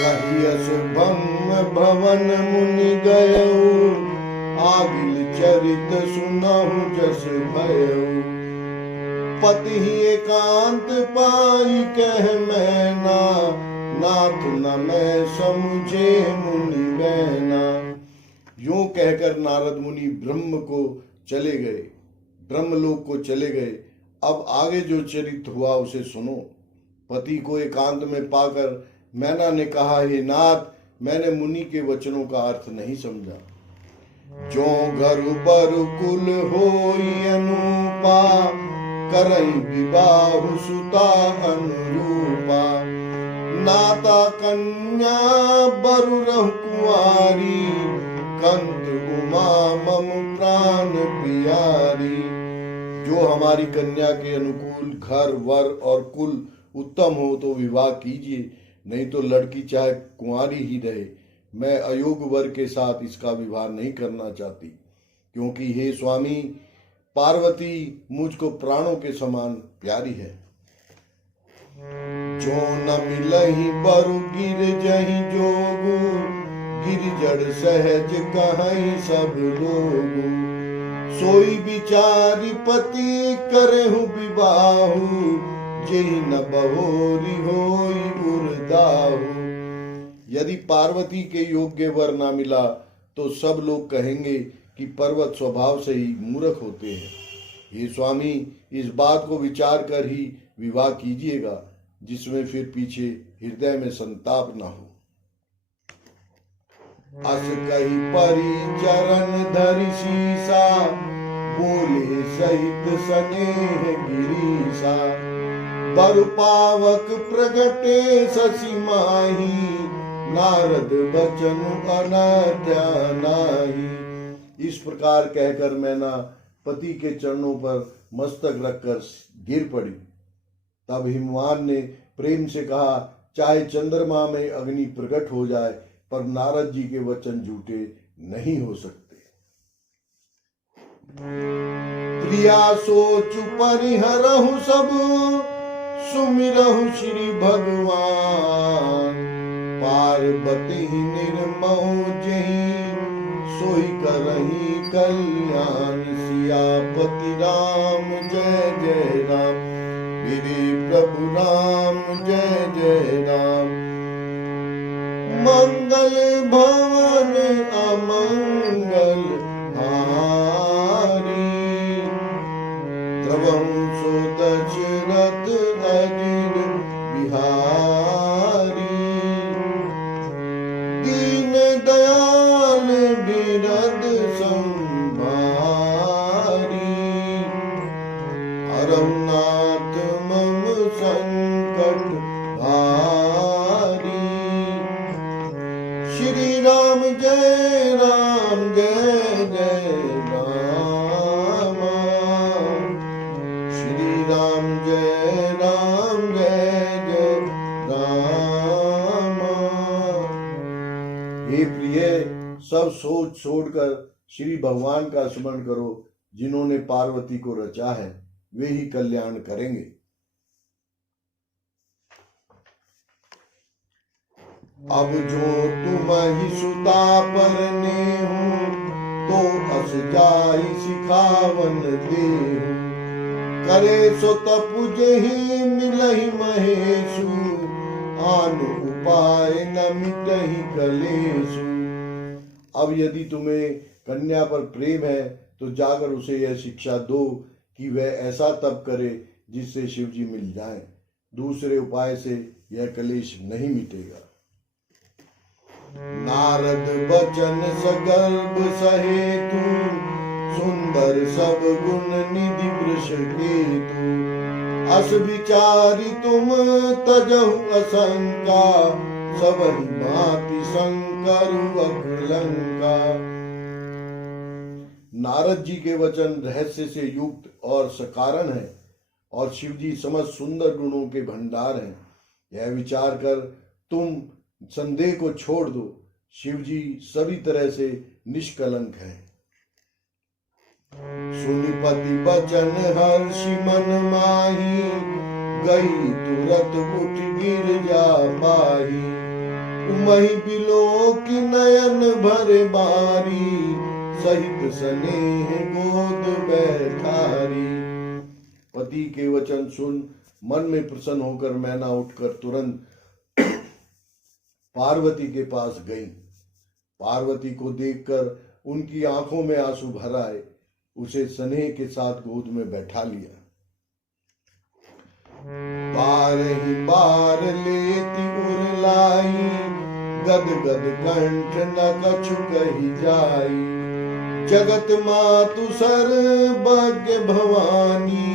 कहियस भंग भवन मुनि गयऊ, आगिल चरित सुनहु जस भयऊ। पति एकांत पाई कह मैना, नाथ न मैं समझे मुनि बैना। यूं कहकर नारद मुनि ब्रह्म को चले गए, ब्रह्मलोक को चले गए। अब आगे जो चरित्र हुआ उसे सुनो। पति को एकांत में पाकर मैना ने कहा, हे नाथ, मैंने मुनि के वचनों का अर्थ नहीं समझा। जो घर बर कुल होई अनुपा, करई विवाह सुता अनुरूपा। नाता कन्या बरु रहु कुंवारी, कंत उमा मम प्राण प्यारी। जो हमारी कन्या के अनुकूल घर वर और कुल उत्तम हो तो विवाह कीजिए, नहीं तो लड़की चाहे कुंवारी ही रहे। मैं अयोग्य वर के साथ इसका विवाह नहीं करना चाहती, क्योंकि हे स्वामी, पार्वती मुझको प्राणों के समान प्यारी है। जो न मिलहि बरु गिर जहि जोगु, गिर जड़ सहज कहीं सब लोगु। सोई विचारी पति करहु विवाहु, जेहि न बहोरी होई उर्दाहु। यदि पार्वती के योग्य वर ना मिला तो सब लोग कहेंगे कि पर्वत स्वभाव से ही मूर्ख होते हैं। ये स्वामी, इस बात को विचार कर ही विवाह कीजिएगा, जिसमें फिर पीछे हृदय में संताप न हो। अस कही परी चरण धरि सीसा, बोले सहित स्नेह गिरीसा। बरु पावक प्रगटे शशि माही, नारद बचन अनाद्या नाही। इस प्रकार कहकर मैना पति के चरणों पर मस्तक रखकर गिर पड़ी। तब हिमवान ने प्रेम से कहा, चाहे चंद्रमा में अग्नि प्रकट हो जाए, पर नारद जी के वचन झूठे नहीं हो सकते। प्रिया सोचु परिहरहु सब, सुमिरहु श्री भगवान। पार्वती निर्महु जेहि, सोई करहि कल्याण। सियापति राम जय जय राम, गिरि प्रभु राम जय जय राम। मंगल भवन अमंगल हारी, द्रवहु सो दशरथ अजिर बिहारी। दीन दयाल बिरद संभारी, अरमनाथ मम संकट भारी। श्री राम जय जय राम, श्री राम जय जय राम। हे प्रिय, सब सोच छोड़कर श्री भगवान का स्मरण करो, जिन्होंने पार्वती को रचा है, वे ही कल्याण करेंगे। अब जो तुम ही सुता परने हो, तो अस जाई सिखावन देहु। करे सो तपु जेहि मिलहि महेशु, आन उपाय न मिटहि कलेशु। अब यदि तुम्हें कन्या पर प्रेम है तो जाकर उसे यह शिक्षा दो कि वह ऐसा तप करे जिससे शिव जी मिल जाएं। दूसरे उपाय से यह कलेश नहीं मिटेगा। नारद बचन सगर्भ सहेतु, सुंदर सब गुण निधि वृष केतु। अस विचारी तुम तजहु असंका, सबहि भांति शंकर अकलंका। नारद जी के वचन रहस्य से युक्त और सकारण है, और शिव जी समस्त सुंदर गुणों के भंडार हैं। यह विचार कर तुम संदेह को छोड़ दो, शिव जी सभी तरह से निष्कलंक है। सुनिपति बचन हर्षि मन माही, गई तुरत उठ गिर जा पाही। उमहि बिलो की नयन भरे बारी, सहित स्नेह गोद बैठारी। पति के वचन सुन मन में प्रसन्न होकर मैना उठकर तुरंत पार्वती के पास गई। पार्वती को देखकर उनकी आंखों में आंसू भर आए। उसे स्नेह के साथ गोद में बैठा लिया। बार ही बार लेती उरलाई, गद गद कंठ न कछु कही जाई। जगत मातु सर्वज्ञ भवानी,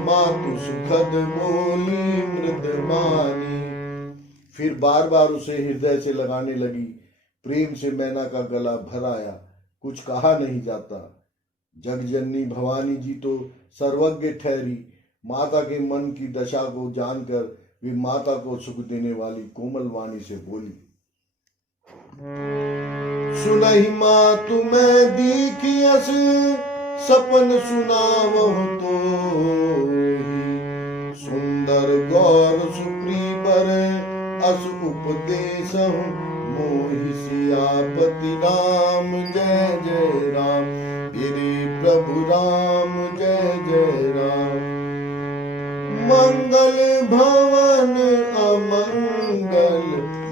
मातु सुखद बोली मृदवानी। फिर बार बार उसे हृदय से लगाने लगी। प्रेम से मैना का गला भर आया। कुछ कहा नहीं जाता। जगजननी भवानी जी तो सर्वज्ञ ठहरी। माता के मन की दशा को जानकर वे माता को सुख देने वाली कोमल वाणी से बोली, सुनहि मातु मैं दीखियस, सपन सुनावहु तो। सुंदर गौर सुप्रीबर अस उपदेशहु, मोहि सियापति राम जय जय राम। गिरि प्रभु राम जय जय राम। मंगल भवन अमंगल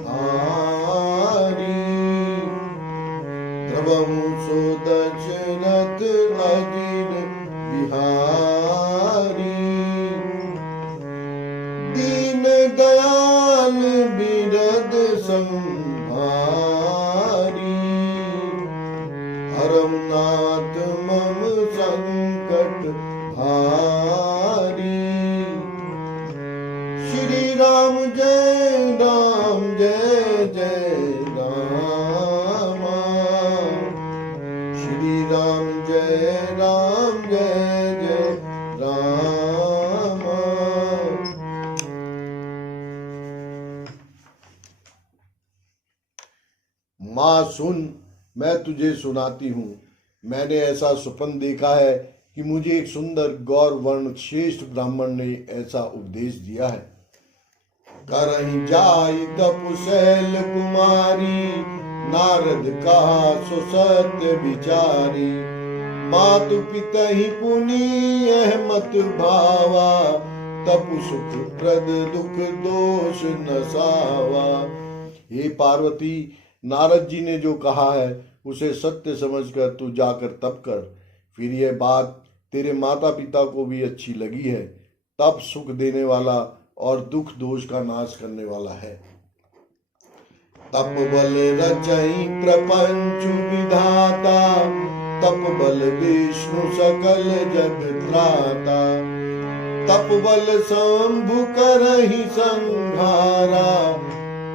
हारी, द्रवहु सो दशरथ अजिर बिहारी। दीन दयाल बिरद संभारी, हरम नाथ मम संकट भारी। श्री राम जय जय राम। श्री राम जय जय राम। माँ सुन, मैं तुझे सुनाती हूँ। मैंने ऐसा स्वप्न देखा है कि मुझे एक सुंदर गौर वर्ण श्रेष्ठ ब्राह्मण ने ऐसा उपदेश दिया है। करहि जाई तपुशैल कुमारी, नारद कहा सो सत्य विचारी। मातु पितहि पुनि यह मत भावा, तपु सुख प्रद दुख दोष न सावा। हे पार्वती, नारद जी ने जो कहा है उसे सत्य समझकर तू जाकर तप कर। फिर यह बात तेरे माता पिता को भी अच्छी लगी है। तप सुख देने वाला और दुख दोष का नाश करने वाला है। तप बल रचई प्रपंच विधाता, तप बल विष्णु सकल जग त्राता। तप बल शंभु करहि संहारा,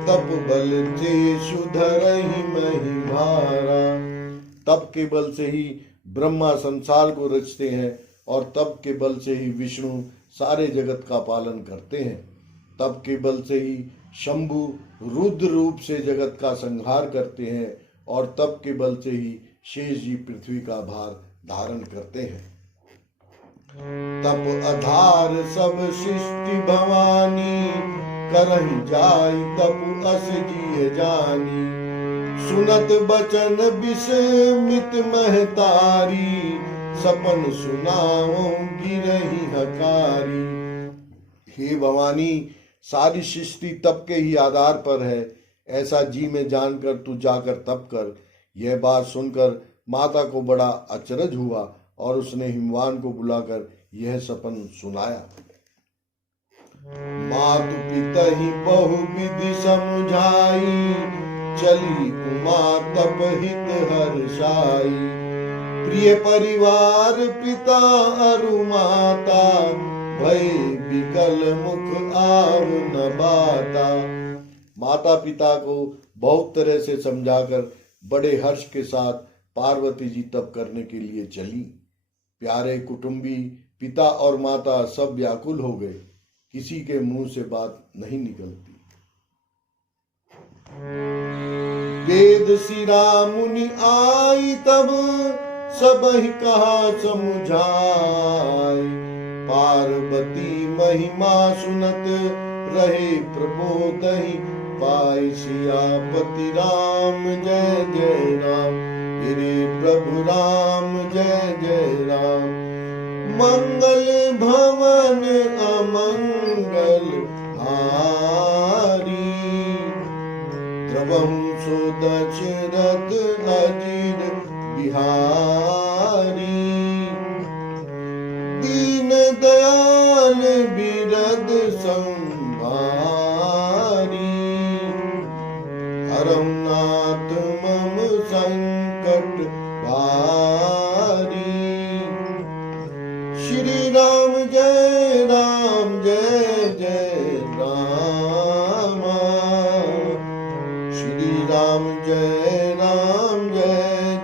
तप बल से सुधरहि महि भारा। तप के बल से ही ब्रह्मा संसार को रचते हैं और तप के बल से ही विष्णु सारे जगत का पालन करते हैं। तप के बल से ही शंभु रुद्र रूप से जगत का संहार करते हैं और तप के बल से ही शेष जी पृथ्वी का भार धारण करते हैं। तप आधार सब सृष्टि भवानी, करहि जाई तप अस जिय जानी। सुनत बचन विस्मित महतारी, सपन सुनाओ गिरहि हकारी। हे भवानी, सारी सृष्टि तप के ही आधार पर है, ऐसा जी में जानकर तू जाकर तप कर। यह बात सुनकर माता को बड़ा अचरज हुआ और उसने हिमवान को बुलाकर यह सपन सुनाया। मातु पितहि बहु विधि समझाई, चली उमा तप हित हर्षाई। प्रिय परिवार पिता अरु माता, भय विकल मुख आव न बाता। माता पिता को बहुत तरह से समझाकर बड़े हर्ष के साथ पार्वती जी तप करने के लिए चली। प्यारे कुटुंबी पिता और माता सब व्याकुल हो गए। किसी के मुंह से बात नहीं निकलती। वेद सिरा मुनि आई तब, सबहि कहा समुझाई। पार्वती महिमा सुनत रहे प्रबोधहि, पाई सियापति राम जय जय राम। गिरि प्रभु राम जय जय राम। मंगल भवन अमंगल हारी। द्रवहु सो दशरथ अजिर बिहारी। दीन दयाल बिरद संभारी। हरहु नाथ मम संकट भारी। श्री राम जय जय राम। श्री राम जय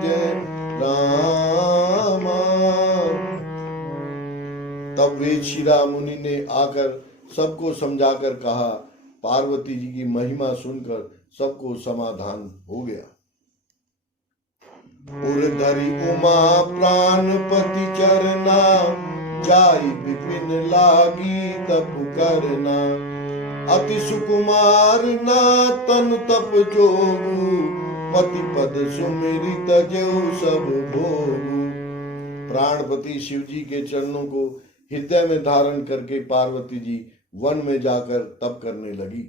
जय राम। तब वेद शिरा मुनि ने आकर सबको समझाकर कहा। पार्वती जी की महिमा सुनकर सबको समाधान हो गया। उर्धरि उमा प्राणपति चरना। जाई विपिन लागी तप करना। अति सुकुमार ना तन तप जोगु। पति पद सुमिरित जो सब भोगु। प्राणपति शिव जी के चरणों को हृदय में धारण करके पार्वती जी वन में जाकर तप करने लगी।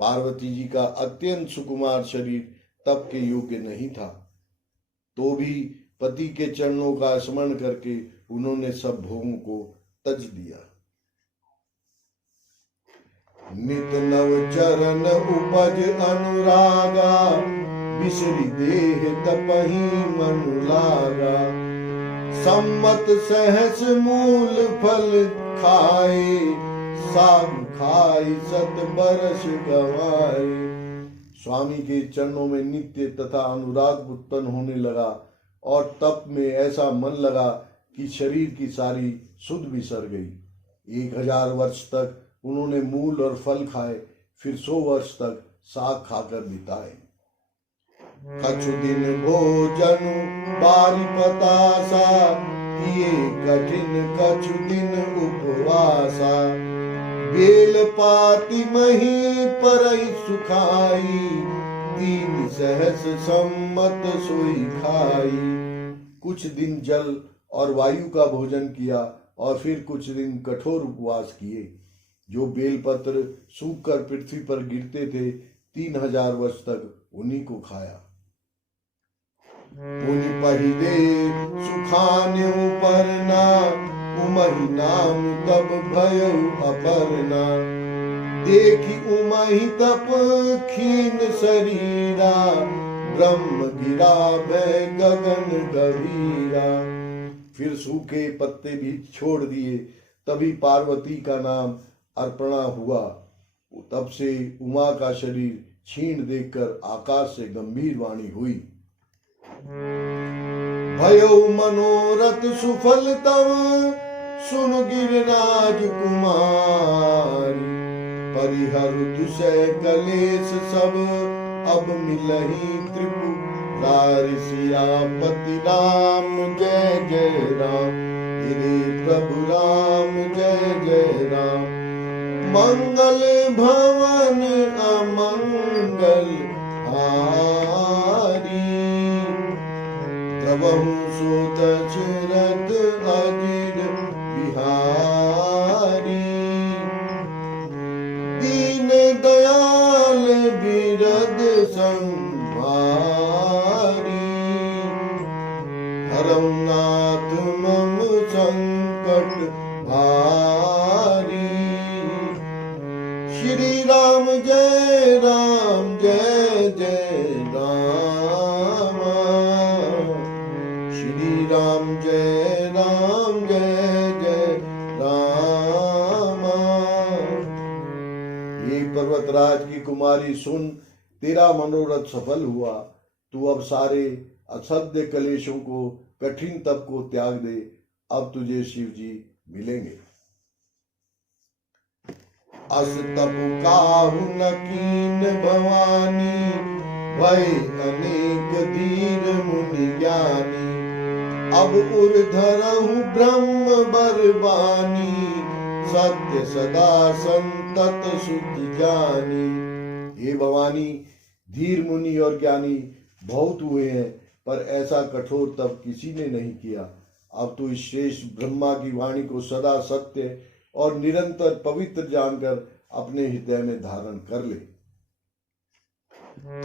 पार्वती जी का अत्यंत सुकुमार शरीर तप के योग्य नहीं था, तो भी पति के चरणों का स्मरण करके उन्होंने सब भोगों को तज दिया। नित नव चरण उपज अनुरागा। बिसरी देह तपहि मन लागा। सम्मत सहस मूल फल खाए। साग खाई सत बरस गवाए। स्वामी के चरणों में नित्य तथा अनुराग उत्पन्न होने लगा और तप में ऐसा मन लगा कि शरीर की सारी सुध बिसर गई। 1000 वर्ष तक उन्होंने मूल और फल खाए, फिर 100 वर्ष तक साग खाकर बिताए। कछु दिन भोजन बारी पतासा। किए कठिन कछु दिन उपवासा। बेल पाती मही परई सुखाई। 3 सहस सम्मत सोई खाई। कुछ दिन जल और वायु का भोजन किया और फिर कुछ दिन कठोर उपवास किए। जो बेलपत्र सूखकर पृथ्वी पर गिरते थे 3000 वर्ष तक उन्हीं को खाया। पुनि पहिरे सुखान्यु परना। उमहि नाम तब भयउ अपर्णा। देखी उमहि तप खीन शरीरा। ब्रह्म गिरा भय गगन गभीरा। फिर सूखे पत्ते भी छोड़ दिए, तभी पार्वती का नाम अर्पणा हुआ। तब से उमा का शरीर क्षीण देखकर आकाश से गंभीर वाणी हुई। भयो मनोरथ सुफल तव। सुन गिरिराज कुमारी। परिहरु दुसह कलेश सब। अब मिलहि त्रिपुरारि। सियापति राम जय जय राम। गिरि प्रभु राम जय जय राम। मंगल भवन अमंगल हारी। द्रवहु सो दशरथ अजिर बिहारी। दीन दयाल बिरद संभारी। हरहु नाथ मम संकट भारी। श्री राम जय जय राम। श्री राम जय जय राम। ये पर्वतराज की कुमारी सुन, तेरा मनोरथ सफल हुआ। तू अब सारे असत्य कलेशों को, कठिन तप को त्याग दे। अब तुझे शिव जी मिलेंगे। अस तप काहु न कीन भवानी। भय अनेक धीर मुनि ज्ञानी। अब उर्धरहु ब्रह्म बरबानी। सत्य सदा संतत सुधि जानी। हे भवानी, धीर मुनि और ज्ञानी बहुत हुए हैं, पर ऐसा कठोर तप किसी ने नहीं किया। अब तू इस श्रेष्ठ ब्रह्मा की वाणी को सदा सत्य और निरंतर पवित्र जानकर अपने हृदय में धारण कर ले।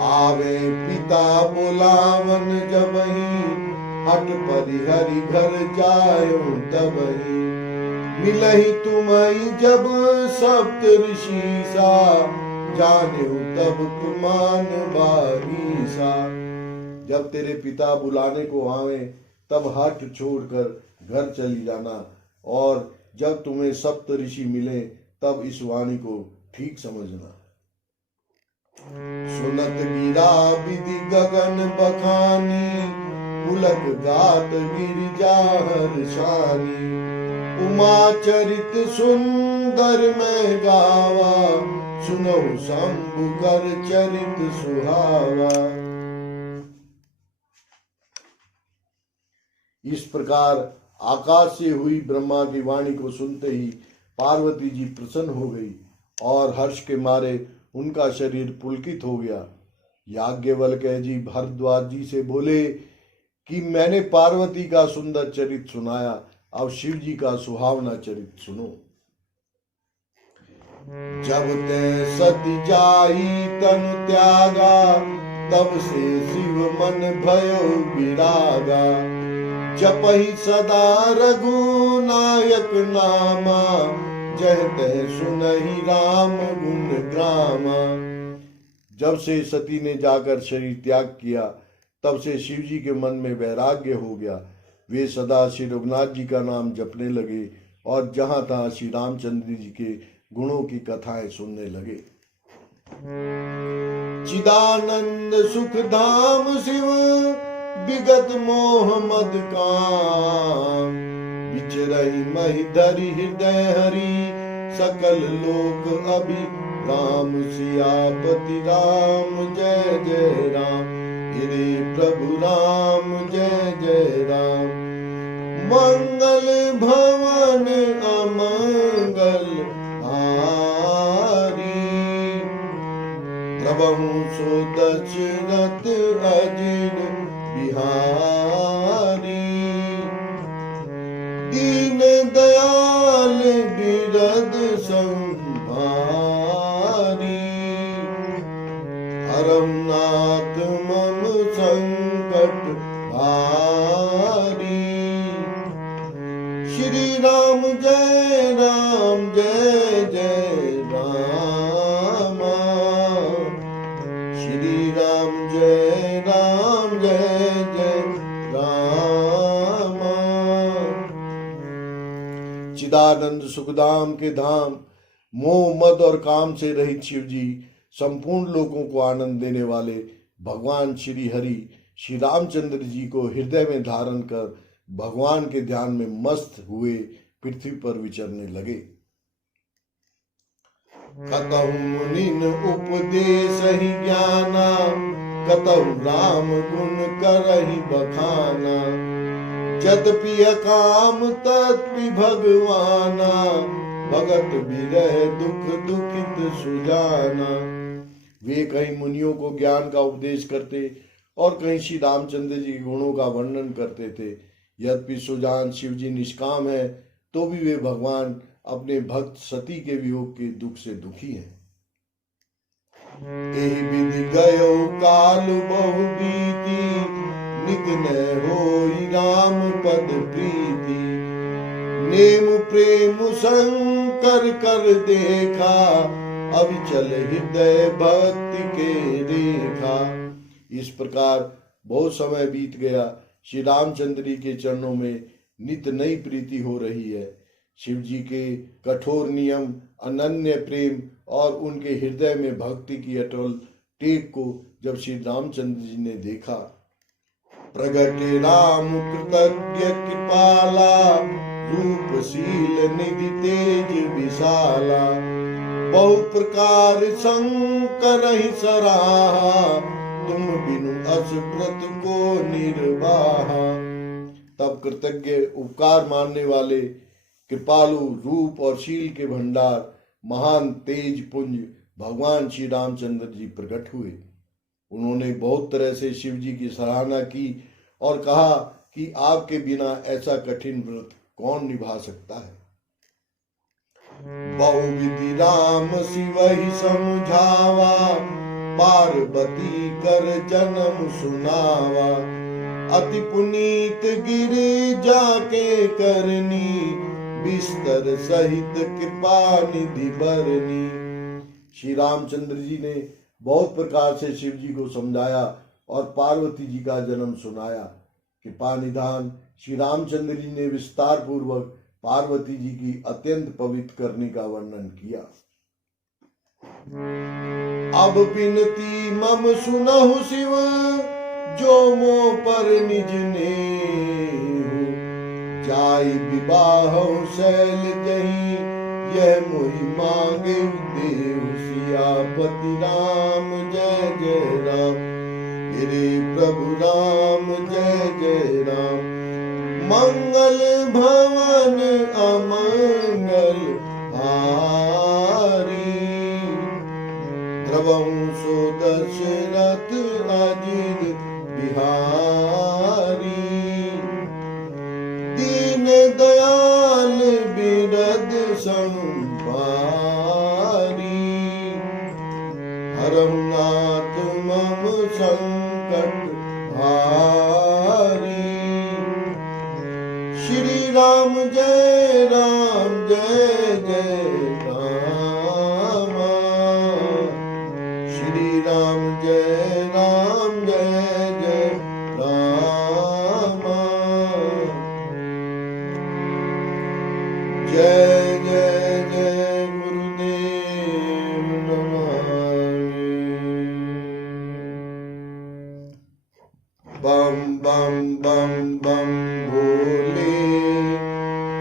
आवे पिता बुलावन जबहि, हट परिहरि घर जायो तबहि, मिलहि तुम्हि जब सप्त ऋषि सा, जान्यो तब कुमान बागीसा। जब तेरे पिता बुलाने को आवे तब हट छोड़कर घर चली जाना, और जब तुम्हें सप्त ऋषि मिले तब इस वाणी को ठीक समझना। सुनत गिरा विधि गगन बखानी, पुलक गात गिरिजा हर्षानी, उमा चरित सुंदर में गावा, सुनो शंभु कर चरित सुहावा। इस प्रकार आकाश से हुई ब्रह्मा की वाणी को सुनते ही पार्वती जी प्रसन्न हो गई और हर्ष के मारे उनका शरीर पुलकित हो गया। याज्ञवल्क्य जी भरद्वाज जी से बोले कि मैंने पार्वती का सुंदर चरित सुनाया, अब शिव जी का सुहावना चरित सुनो। जब ते सती जाई तनु त्यागा, तब से शिव मन भयो विरागा, जपहि सदा रघुनायक नामा, जह तह सुनहि राम गुण ग्रामा। जब से सती ने जाकर शरीर त्याग किया तब से शिव जी के मन में वैराग्य हो गया। वे सदा श्री रघुनाथ जी का नाम जपने लगे और जहां तहां श्री रामचंद्र जी के गुणों की कथाएं सुनने लगे। चिदानंद सुख धाम शिव, विगत मोह मद काम, विचरहि महि धरि हृदय हरि, सकल लोक अभि राम। सियापति राम जय जय राम, हिरे प्रभु राम जय जय राम। मंगल भवन अमंगल हारी, प्रभु सो दशरथ अजिर बिहारी। दीन दयाल बिरद संभारी, हरम नाथ मम संकट भारी। श्री राम जय जय राम, श्री राम जय जय राम। चिदानंद सुखधाम के धाम, मोह मद और काम से रहित शिव जी संपूर्ण लोगों को आनंद देने वाले भगवान श्री हरि श्री रामचंद्र जी को हृदय में धारण कर भगवान के ध्यान में मस्त हुए पृथ्वी पर विचरने लगे। कतहु मुनिन उपदेश ही ज्ञाना, कतहु राम गुण करहि बखाना, यद्यपि काम तत्पि भगवाना, भगत विरह दुख दुखित सुजाना। वे कहीं मुनियों को ज्ञान का उपदेश करते और कहीं श्री रामचंद्र जी के गुणों का वर्णन करते थे। यद्यपि सुजान शिव जी निष्काम है तो भी वे भगवान अपने भक्त सती के वियोग के दुख से दुखी हैं। एहि विधि गयो काल बहु बीती, नित न होई राम पद प्रीति। नेम प्रेम शंकर कर देखा, अविचल हृदय भक्ति के रेखा। इस प्रकार बहुत समय बीत गया। श्री रामचंद्र जी के चरणों में नित नई प्रीति हो रही है। शिव जी के कठोर नियम, अनन्य प्रेम और उनके हृदय में भक्ति की अटल टेक को जब श्री रामचंद्र जी ने देखा, प्रगटे राम कृतज्ञ कृपाला, रूपशील निधि तेज विशाला। बहु प्रकार शंकर ही सराहा, तुम बिनु अस व्रत को निर्वाहा। तब कृतज्ञ, उपकार मानने वाले, कृपालु, रूप और शील के भंडार, महान तेज पुंज भगवान श्री रामचंद्र जी प्रकट हुए। उन्होंने बहुत तरह से शिव जी की सराहना की और कहा कि आपके बिना ऐसा कठिन व्रत कौन निभा सकता है। बहुविधि राम शिव ही समझावा, पार्वती कर जन्म सुनावा। अति पुनीत गिरिजा के करनी, बिस्तर सहित कृपा निधि बरनी। श्री रामचंद्र जी ने बहुत प्रकार से शिव जी को समझाया और पार्वती जी का जन्म सुनाया। कृपा निधान श्री रामचंद्र जी ने विस्तार पूर्वक पार्वती जी की अत्यंत पवित्र करने का वर्णन किया। अब बिनती मम सुनहु शिव, जो मो पर निज नेहु। जाई विवाह शैल जही, यह मोहि मांगे देहु। सियापति राम जय जय राम, गिरि प्रभु राम जय जय राम। मंगल भवन अमंगल हारी, द्रवहु सो दशरथ अजिर बिहारी। दीन दयाल बिरद संपारी, हरहु नाथ मम संकट हारी। श्री राम जय जय राम, श्री राम जय जय राम। जय जय जय गुरुदेव नमामि। बम बम बम बम भोले,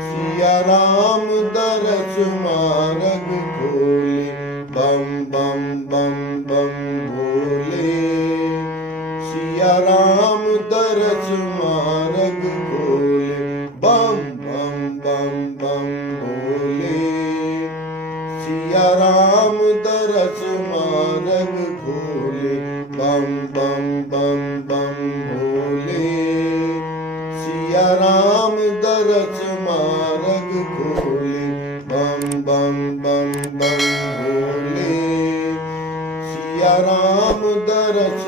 सिया राम दरस मार्ग खोले। बम बम बम बम भोले, सिया राम दरस मार्ग खोले। बम बम बम बम भोले, सिया राम दरस मार्ग खोले। बम बम बम बम भोले, सिया राम दरस मार्ग खोले। बम बम बम बम भोले, सिया राम दरस